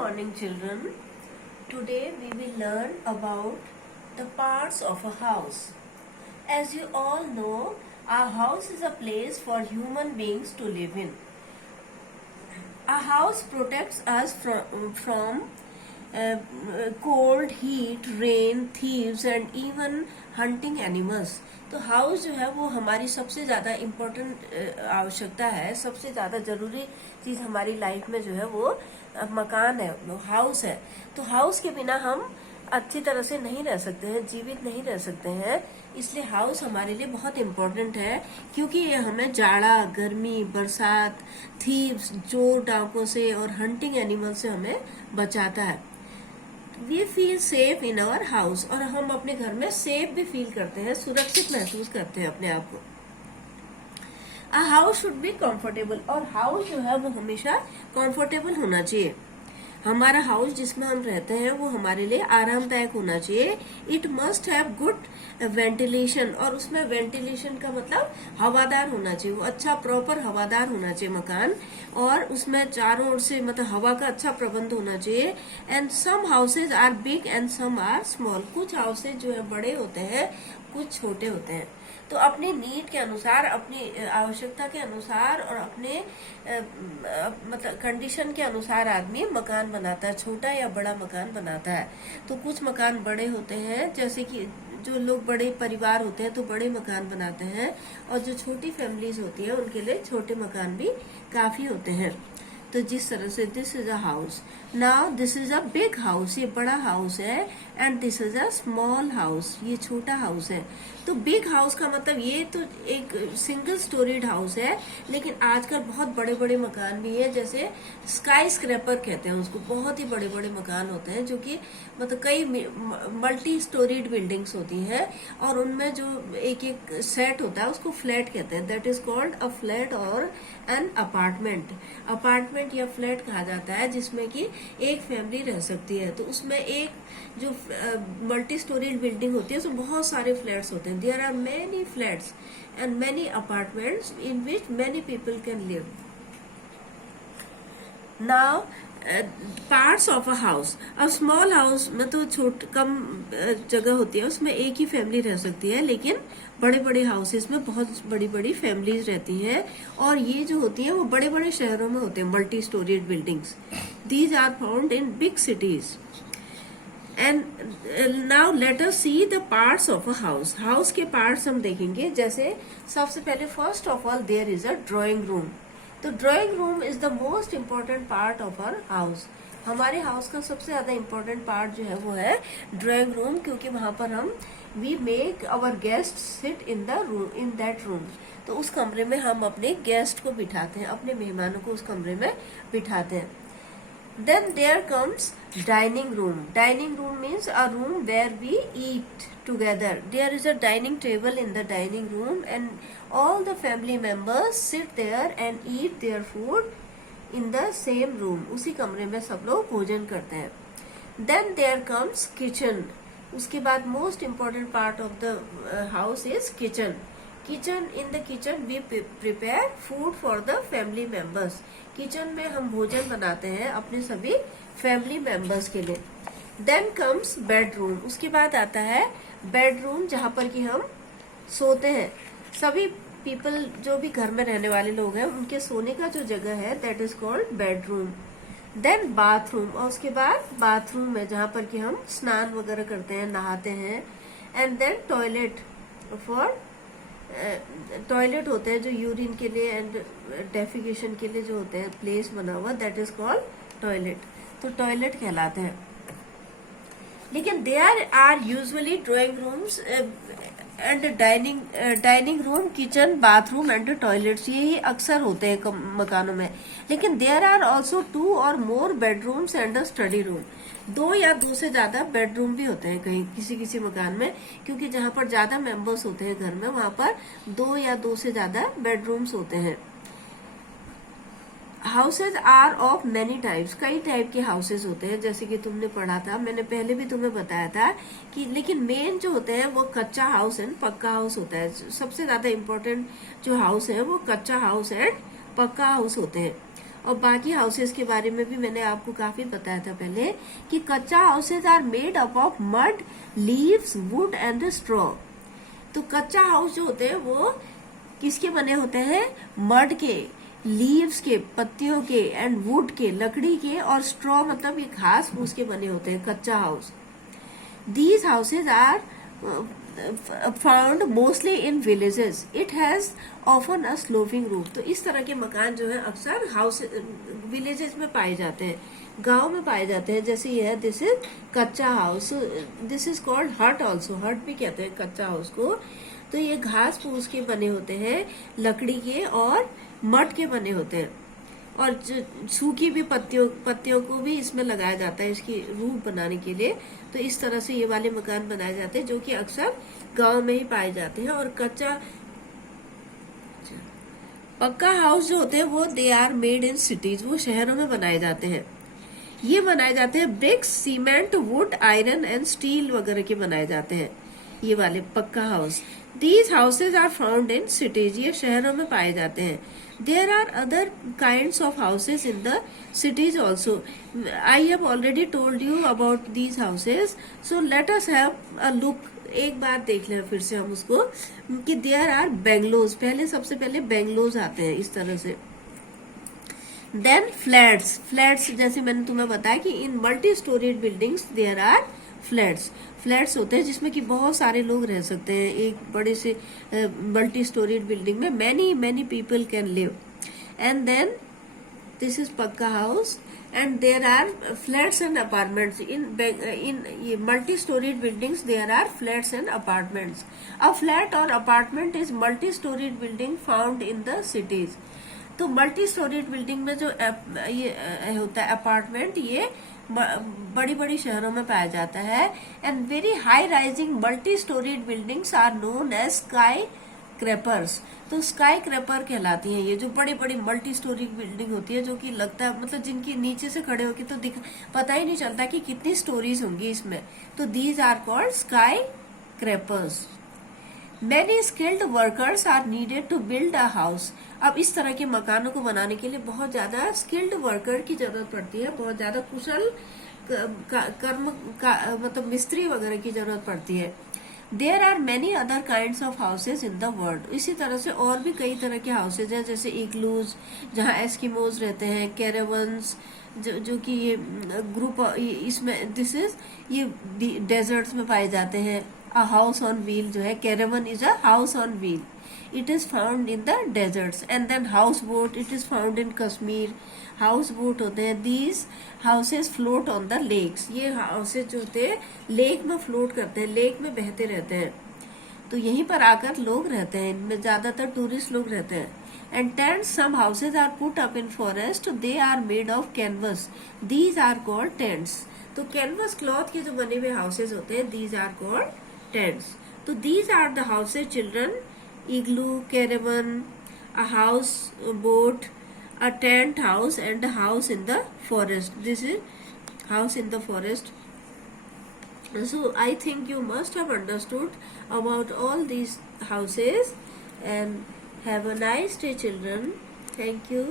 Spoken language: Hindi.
morning, children. Today we will learn about the parts of a house. As you all know, a house is a place for human beings to live in. A house protects us from cold, heat, rain, thieves and even hunting animals. तो हाउस जो है वो हमारी सबसे ज़्यादा इम्पोर्टेंट आवश्यकता है, सबसे ज़्यादा ज़रूरी चीज़ हमारी लाइफ में जो है वो मकान है, वो हाउस है। तो हाउस के बिना हम अच्छी तरह से नहीं रह सकते हैं, जीवित नहीं रह सकते हैं। इसलिए हाउस हमारे लिए बहुत इम्पोर्टेंट है, क्योंकि ये हमें जाड़ा, गर्मी, बरसात, थीव्स, चोर डाकुओं से और हंटिंग एनिमल से हमें बचाता है। We feel safe in our house, और हम अपने घर में सेफ भी फील करते हैं, सुरक्षित महसूस करते हैं अपने आप को। A house should be comfortable, और हाउस जो है वो हमेशा कंफर्टेबल होना चाहिए। हमारा हाउस जिसमें हम रहते हैं वो हमारे लिए आरामदायक होना चाहिए। It must have good ventilation, और उसमें वेंटिलेशन का मतलब हवादार होना चाहिए, वो अच्छा प्रॉपर हवादार होना चाहिए मकान, और उसमें चारों ओर से मतलब हवा का अच्छा प्रबंध होना चाहिए। And some houses are big and some are small, कुछ हाउसेज जो है बड़े होते हैं, कुछ छोटे होते हैं। तो अपनी नीड के अनुसार, अपनी आवश्यकता के अनुसार और अपने मतलब कंडीशन के अनुसार आदमी मकान बनाता है, छोटा या बड़ा मकान बनाता है। तो कुछ मकान बड़े होते हैं, जैसे कि जो लोग बड़े परिवार होते हैं तो बड़े मकान बनाते हैं, और जो छोटी फैमिलीज होती है उनके लिए छोटे मकान भी काफी होते हैं। तो जिस तरह से this is a house, now this is a big house, ये बड़ा हाउस है, and this is a small house, ये छोटा हाउस है। तो बिग हाउस का मतलब ये तो एक सिंगल स्टोरीड हाउस है, लेकिन आजकल बहुत बड़े बड़े मकान भी है, जैसे स्काई स्क्रैपर कहते हैं उसको, बहुत ही बड़े बड़े मकान होते हैं जो कि मतलब कई मल्टी स्टोरीड बिल्डिंग्स होती हैं, और उनमें जो एक एक सेट होता है उसको फ्लैट कहते हैं। That is called a flat और एन अपार्टमेंट। अपार्टमेंट या फ्लैट कहा जाता है जिसमें कि एक फैमिली रह सकती है। तो उसमें एक जो मल्टी स्टोरीड बिल्डिंग होती है उसमें बहुत सारे फ्लैट्स होते हैं। There are many flats and many apartments in which many people can live. Now parts of a house. अब स्मॉल हाउस में तो कम जगह होती है, उसमें एक ही फैमिली रह सकती है, लेकिन बड़े बड़े हाउसेस में बहुत बड़ी बड़ी फैमिलीज रहती हैं, और ये जो होती हैं वो बड़े बड़े शहरों में होते हैं, multi storied buildings. These are found in big cities. And now let us see the parts of a house. House के पार्ट्स हम देखेंगे। जैसे सबसे पहले first of all there is a drawing room. तो drawing room is the most important part of our house. हमारे हाउस का सबसे ज्यादा इम्पोर्टेंट पार्ट जो है वो है ड्राइंग रूम, क्योंकि वहां पर हम we make our guest sit in the room, in that room. तो उस कमरे में हम अपने गेस्ट को बिठाते हैं, अपने मेहमानों को उस कमरे में बिठाते हैं। Then there comes dining room. Dining room means a room where we eat together. There is a dining table in the dining room, and all the family members sit there and eat their food in the same room. उसी कमरे में सब लोग भोजन करते हैं। Then there comes kitchen. उसके बाद most important part of the house is kitchen. Kitchen, in the kitchen we prepare food for the family members. Kitchen में हम भोजन बनाते हैं अपने सभी फैमिली मेंबर्स के लिए। Then comes bedroom. उसके बाद आता है बेडरूम, जहाँ पर कि हम सोते हैं। सभी पीपल जो भी घर में रहने वाले लोग हैं उनके सोने का जो जगह है that is called bedroom. Then bathroom, और उसके बाद बाथरूम है जहाँ पर कि हम स्नान वगैरह करते हैं, नहाते हैं। And then toilet, for toilet होते हैं जो यूरिन के लिए एंड डेफिकेशन के लिए जो होते हैं प्लेस बना हुआ, दैट इज कॉल्ड टॉयलेट। तो टॉयलेट कहलाते हैं। लेकिन there are usually drawing rooms and dining room, kitchen, bathroom and toilets, यही अक्सर होते हैं मकानों में। लेकिन देयर आर ऑल्सो 2 और more bedrooms and a study room. 2 या 2 से ज्यादा बेडरूम भी होते हैं कहीं किसी किसी मकान में, क्योंकि जहां पर ज्यादा मेंबर्स होते हैं घर में वहां पर 2 या 2 से ज्यादा बेडरूम्स होते हैं। Houses are of many types. कई टाइप के हाउसेज होते हैं, जैसे कि तुमने पढ़ा था, मैंने पहले भी तुम्हें बताया था कि लेकिन मेन जो होते हैं वो कच्चा हाउस एंड पक्का हाउस होता है। सबसे ज्यादा इम्पोर्टेंट जो हाउस है वो कच्चा हाउस एंड पक्का हाउस होते हैं। और बाकी हाउसेस के बारे में भी मैंने आपको काफी बताया था पहले कि kutcha houses are made up of mud, leaves, wood and straw. तो कच्चा हाउस जो होते हैं वो किसके बने होते हैं? मड के, लीव्स के, पत्तियों के, एंड वुड के, लकड़ी के, और स्ट्रॉ मतलब ये घास फूस के बने होते हैं कच्चा house. These houses are found mostly in villages. It has often a sloping roof. तो इस तरह के मकान जो है अक्सर हाउस विलेजेस में पाए जाते हैं, गांव में पाए जाते हैं। जैसे ये है, दिस इज कच्चा हाउस, दिस इज कॉल्ड हट ऑल्सो, हट भी कहते हैं कच्चा हाउस को। तो ये घास फूस के बने होते हैं, लकड़ी के और मड के बने होते हैं, और सूखी भी पत्तियों को भी इसमें लगाया जाता है इसकी रूफ बनाने के लिए। तो इस तरह से ये वाले मकान बनाए जाते हैं जो कि अक्सर गांव में ही पाए जाते हैं। और पक्का हाउस जो होते हैं वो they are made in cities, वो शहरों में बनाए जाते हैं। ये बनाए जाते हैं bricks, cement, wood, iron and steel वगैरह के बनाए जाते हैं ये वाले पक्का house. These houses are found in cities, ये शहरों में पाए जाते हैं। There are other kinds of houses in the cities also. I have already told you about these houses. So let us have a look. एक बार देख लें फिर से हम उसको कि there are bungalows. पहले सबसे पहले bungalows आते हैं इस तरह से। Then flats. Flats जैसे मैंने तुम्हें बताया कि in multi-storied buildings there are flats. Flats होते हैं जिसमें कि बहुत सारे लोग रह सकते हैं एक बड़े से मल्टी स्टोरीड बिल्डिंग में। Many people can live. And then this is पक्का house and there are flats and apartments in multi storied buildings. There are flats and apartments. A flat और apartment is multi storied building found in the cities. तो मल्टी स्टोरीड बिल्डिंग में जो ये होता है अपार्टमेंट, ये बड़ी बड़ी शहरों में पाया जाता है। And very high rising multi storied buildings are known as skyscrapers. तो स्काई क्रैपर कहलाती हैं ये जो बड़ी बड़ी मल्टी स्टोरीड बिल्डिंग होती है, जो कि लगता है मतलब जिनकी नीचे से खड़े होके तो पता ही नहीं चलता कि कितनी स्टोरीज होंगी इसमें। तो these are called skyscrapers. Many skilled workers are needed to build a house. अब इस तरह के मकानों को बनाने के लिए बहुत ज्यादा स्किल्ड वर्कर की जरूरत पड़ती है, बहुत ज्यादा कुशल मतलब मिस्त्री वगैरह की जरूरत पड़ती है। There are many other kinds of houses in the world. इसी तरह से और भी कई तरह के हाउसेज हैं, जैसे इग्लूज जहाँ एस्किमोज रहते हैं, कैरावन्स जो कि ये ग्रुप इसमें दिस इज ये डेजर्ट्स में पाए जाते हैं। A house on wheel जो है, caravan is a house on wheel. It is found in the deserts. And then houseboat, it is found in Kashmir. Houseboat होते हैं। These houses float on the lakes. ये houses जो होते हैं लेक में फ्लोट करते हैं, लेक में बहते रहते हैं। तो यहीं पर आकर लोग रहते हैं, इनमें ज्यादातर टूरिस्ट लोग रहते हैं। And tents, some houses are put up in forest. They are made of canvas. These are called tents. तो कैनवस क्लॉथ के जो बने हुए हाउसेज होते हैं, these are called tents. So these are the houses, children: igloo, caravan, a house boat, a tent house, and a house in the forest. This is house in the forest. So I think you must have understood about all these houses, and have a nice day, children. Thank you.